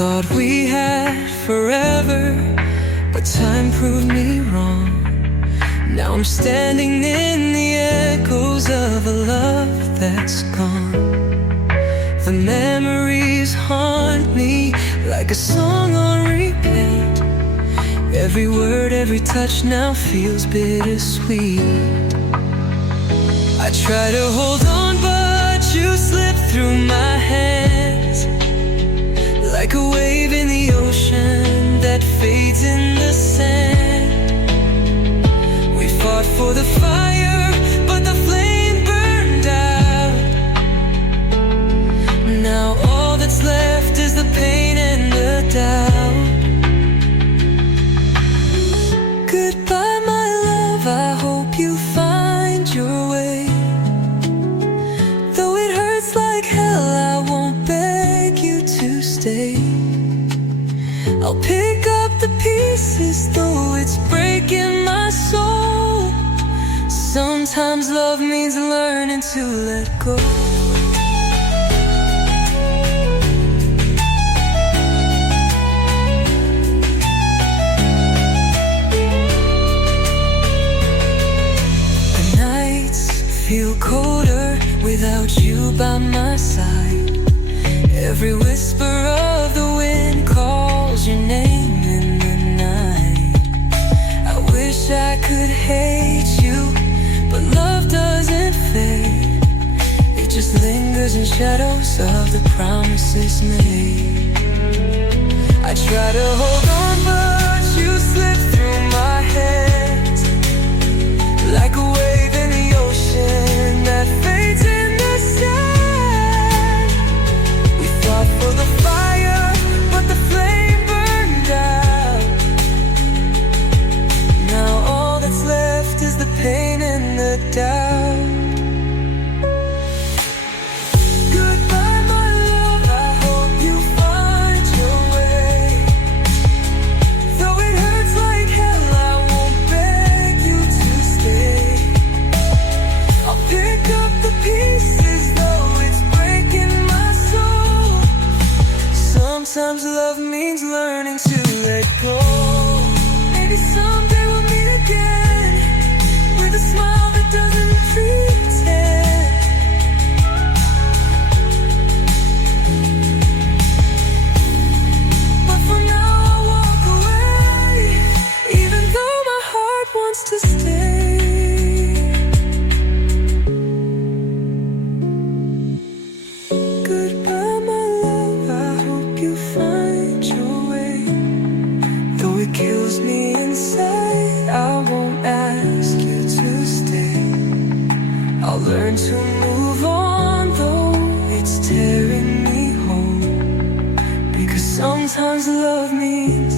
thought we had forever, but time proved me wrong. Now I'm standing in the echoes of a love that's gone. The memories haunt me like a song on repeat. Every word, every touch now feels bittersweet. I try to hold on, but you slip through my hands like a wave in the ocean that fades in the sand. We fought for the fire, but the flame burned out. Now all that's left is the pain and the doubt. Goodbye, my love, I hope you find your way. Though it hurts like hell, I won't beg you to stay. I'll pick up the pieces, though it's breaking my soul. Sometimes love means learning to let go. The nights feel colder without you by my side. Every whisper of the wind calls your name in the night. I wish I could hate you, but love doesn't fade. It just lingers in shadows of the promises made. I try to hold on, but you slip through my hands like a wave in the ocean that fades in the sand. We fought for the fire, but the flame burned out. Now all that's left is the pain and the doubt. Goodbye, my love, I hope you find your way. Though it hurts like hell, I won't beg you to stay. I'll pick up the pieces, though it's breaking my soul. Sometimes love means learning to let go. Maybe someday we'll meet again with a smile that doesn't pretend. But for now I'll walk away, even though my heart wants to stay. Goodbye, my love, I hope you find your way. Though it kills me inside, I won't ask you to stay. I'll learn to move on, though it's tearing me home. Because sometimes love means